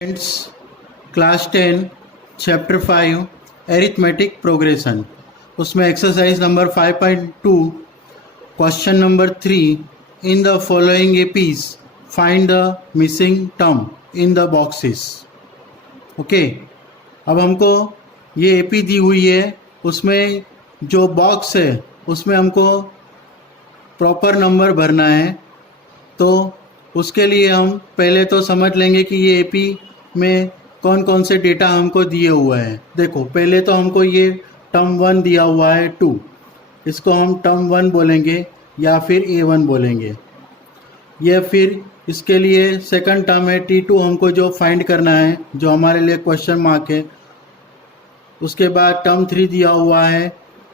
Friends, class 10 chapter 5 arithmetic progression, उसमें exercise number 5.2 question number 3 in the following APs find the missing term in the boxes. Okay, अब हमको ये AP दी हुई है, उसमें जो बॉक्स है उसमें हमको प्रॉपर नंबर भरना है। तो उसके लिए हम पहले तो समझ लेंगे कि ये एपी में कौन कौन से डेटा हमको दिए हुए हैं। देखो, पहले तो हमको ये टर्म 1 दिया हुआ है 2, इसको हम टर्म 1 बोलेंगे या फिर A1 बोलेंगे। ये फिर इसके लिए सेकंड टर्म है T2, हमको जो फाइंड करना है, जो हमारे लिए क्वेश्चन मार्क है। उसके बाद टर्म 3 दिया हुआ है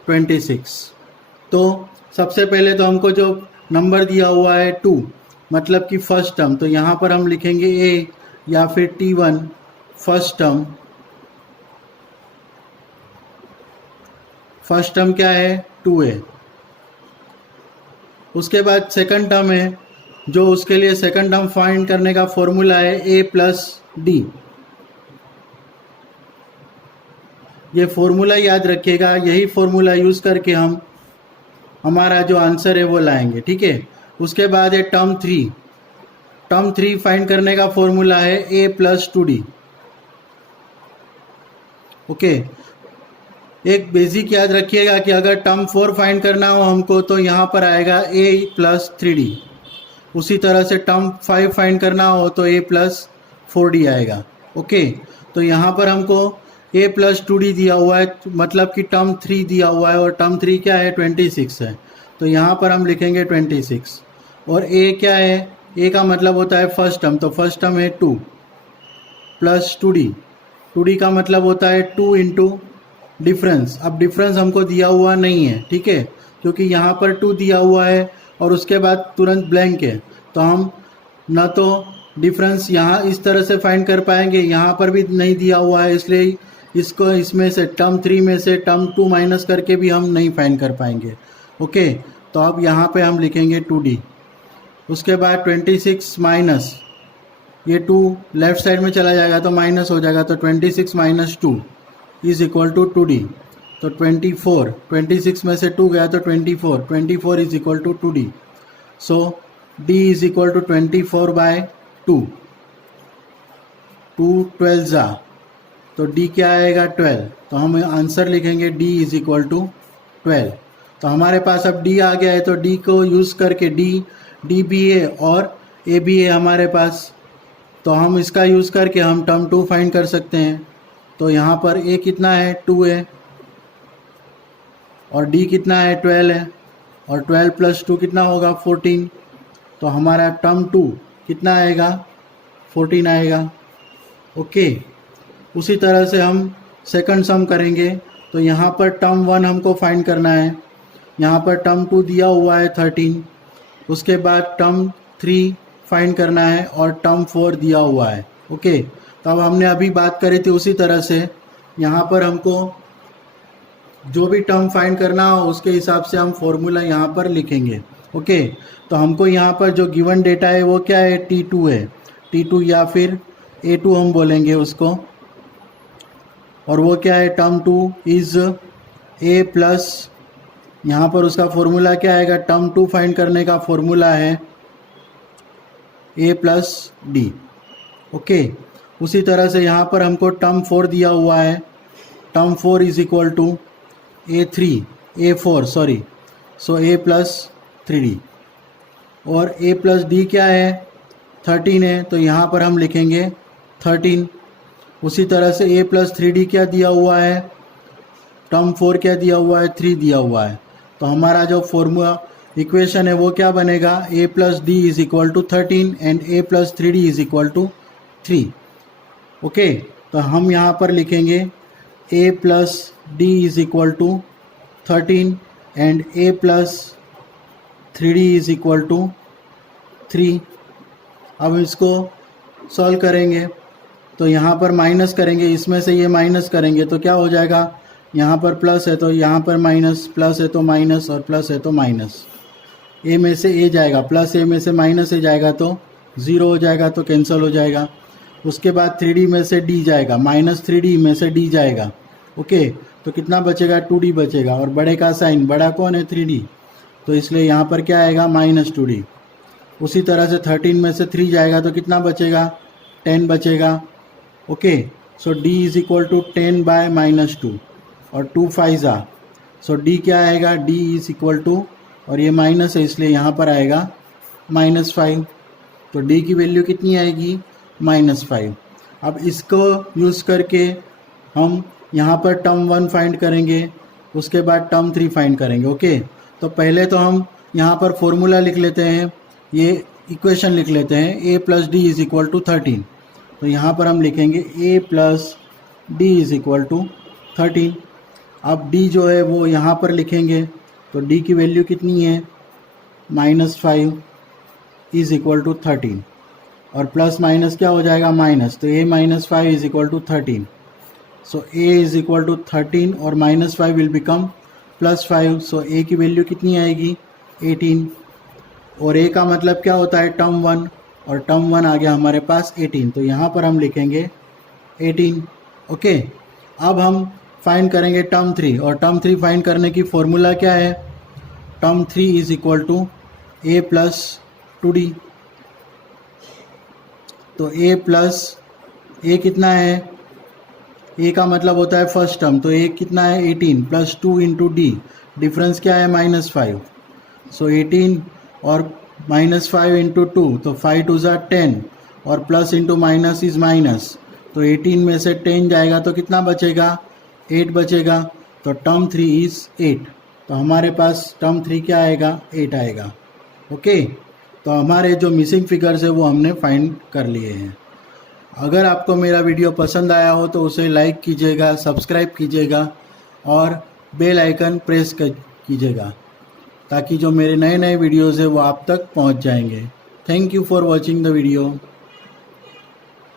26। तो सबसे पहले तो हमको जो नंबर दिया हुआ है 2, मतलब कि फर्स्ट टर्म, तो यहाँ पर हम लिखेंगे A या फिर T1 first term. First term क्या है? 2A। उसके बाद सेकंड टर्म है, जो उसके लिए सेकंड टर्म फाइंड करने का फॉर्मूला है A प्लस D। ये फॉर्मूला याद रखिएगा, यही फॉर्मूला यूज़ करके हम हमारा जो आंसर है वो लाएंगे, ठीक है। उसके बाद है टर्म 3। टर्म 3 फाइंड करने का फॉर्मूला है A प्लस 2D। ओके, एक बेसिक याद रखिएगा कि अगर टर्म 4 फाइंड करना हो हमको, तो यहाँ पर आएगा A प्लस 3D। उसी तरह से टर्म 5 फाइंड करना हो तो A प्लस 4D आएगा। ओके, तो यहाँ पर हमको A प्लस 2D दिया हुआ है, मतलब कि टर्म 3 दिया हुआ है, और टर्म 3 क्या है? 26 है। तो यहाँ पर हम लिखेंगे 26। और A क्या है? A का मतलब होता है फर्स्ट टर्म, तो फर्स्ट टर्म है 2 प्लस 2D। 2D का मतलब होता है 2 इंटू डिफरेंस। अब डिफरेंस हमको दिया हुआ नहीं है, ठीक है, क्योंकि यहाँ पर 2 दिया हुआ है और उसके बाद तुरंत ब्लैंक है, तो हम ना तो डिफरेंस यहाँ इस तरह से फाइंड कर पाएंगे, यहाँ पर भी नहीं दिया हुआ है, इसलिए इसको इसमें से टर्म 3 में से टर्म 2 माइनस करके भी हम नहीं फाइंड कर पाएंगे। ओके, तो अब यहाँ पे हम लिखेंगे 2D। उसके बाद 26 माइनस, ये 2 लेफ्ट साइड में चला जाएगा तो माइनस हो जाएगा, तो 26 minus 2 is equal to 2D। तो 24, 26 में से 2 गया तो 24 is equal to 2D। So D is equal to 24/2। 2 12 जा, तो D क्या आएगा? 12। तो हम आंसर लिखेंगे D इज इक्वल टू 12। तो हमारे पास अब D आ गया है, तो D को यूज़ करके D भी है और A भी है हमारे पास, तो हम इसका यूज़ करके हम टर्म 2 फाइंड कर सकते हैं। तो यहाँ पर A कितना है? 2 है, और D कितना है? 12 है, और 12 प्लस 2 कितना होगा? 14। तो हमारा टर्म 2 कितना आएगा? 14 आएगा। ओके, उसी तरह से हम सेकंड सम करेंगे। तो यहाँ पर टर्म 1 हमको फाइंड करना है, यहाँ पर टर्म 2 दिया हुआ है 13। उसके बाद टर्म 3 फाइंड करना है और टर्म 4 दिया हुआ है। ओके, तो अब हमने अभी बात करी थी उसी तरह से यहाँ पर हमको जो भी टर्म फाइंड करना हो उसके हिसाब से हम फॉर्मूला यहाँ पर लिखेंगे। ओके, तो हमको यहाँ पर जो गिवन डेटा है वो क्या है? T2 है, T2 या फिर A2 हम बोलेंगे उसको। और वो क्या है? टर्म 2 इज़ A प्लस, यहाँ पर उसका फॉर्मूला क्या आएगा? टर्म 2 फाइंड करने का फॉर्मूला है A प्लस D। ओके, उसी तरह से यहाँ पर हमको टर्म 4 दिया हुआ है, term 4 is equal to A4 sorry, so A plus 3D। और A प्लस D क्या है? 13 है, तो यहाँ पर हम लिखेंगे 13। उसी तरह से A प्लस 3D क्या दिया हुआ है? टर्म 4 क्या दिया हुआ है? 3 दिया हुआ है। तो हमारा जो फॉर्मूला इक्वेशन है वो क्या बनेगा? A plus D is equal to 13 and A plus 3D is equal to 3। Okay, तो हम यहाँ पर लिखेंगे A plus D is equal to 13 and A plus 3D is equal to 3। अब इसको सॉल्व करेंगे तो यहाँ पर माइनस करेंगे, इसमें से ये माइनस करेंगे तो क्या हो जाएगा? यहाँ पर प्लस है तो यहाँ पर माइनस, प्लस है तो माइनस, और प्लस है तो माइनस। A में से A जाएगा, प्लस A में से माइनस A जाएगा तो 0 हो जाएगा, तो कैंसिल हो जाएगा। उसके बाद 3D में से D जाएगा, -3D में से D जाएगा। ओके, तो कितना बचेगा? 2D बचेगा। और बड़े का साइन, बड़ा कौन है? 3D, तो इसलिए यहाँ पर क्या आएगा? -2D। उसी तरह से 13 में से 3 जाएगा तो कितना बचेगा? 10 बचेगा। Okay, so D is equal to 10 by -2 और 2 5 जा, सो D क्या आएगा? D इज इक्वल टू, और ये माइनस है इसलिए यहाँ पर आएगा -5, तो D की वैल्यू कितनी आएगी? -5। अब इसको यूज़ करके हम यहाँ पर टर्म 1 फाइंड करेंगे, उसके बाद टर्म 3 फाइंड करेंगे। ओके, तो पहले तो हम यहाँ पर फॉर्मूला लिख लेते हैं, ये इक्वेशन लिख लेते हैं, a + d is equal to 13। तो यहाँ पर हम लिखेंगे a + d is equal to 13। अब d जो है वो यहाँ पर लिखेंगे, तो d की वैल्यू कितनी है? -5 इज इक्वल टू 13, और प्लस माइनस क्या हो जाएगा? माइनस, तो a - 5 is equal to 13। So a is equal to 13 और -5 विल बिकम +5, सो a की वैल्यू कितनी आएगी? 18। और a का मतलब क्या होता है? टर्म 1, और टर्म 1 आ गया हमारे पास 18, तो यहाँ पर हम लिखेंगे 18। ओके, अब हम फाइंड करेंगे टर्म 3, और टर्म 3 फाइंड करने की फॉर्मूला क्या है? Term 3 is equal to a + 2d। तो a कितना है? a का मतलब होता है फर्स्ट टर्म, तो a कितना है? 18 + 2 इंटू d, डिफरेंस क्या है? -5, सो 18 और -5 इंटू 2, तो 5 2 ज़ा 10, और plus into minus is minus, तो 18 में से 10 जाएगा तो कितना बचेगा? 8 बचेगा। तो टर्म 3 इज़ 8, तो हमारे पास टर्म 3 क्या आएगा? 8 आएगा। ओके, तो हमारे जो मिसिंग फिगर्स है वो हमने फाइंड कर लिए हैं। अगर आपको मेरा वीडियो पसंद आया हो तो उसे लाइक कीजिएगा, सब्सक्राइब कीजिएगा और बेल आइकन प्रेस कीजिएगा, ताकि जो मेरे नए नए वीडियोज़ है वो आप तक पहुंच जाएंगे। Thank you for watching the video.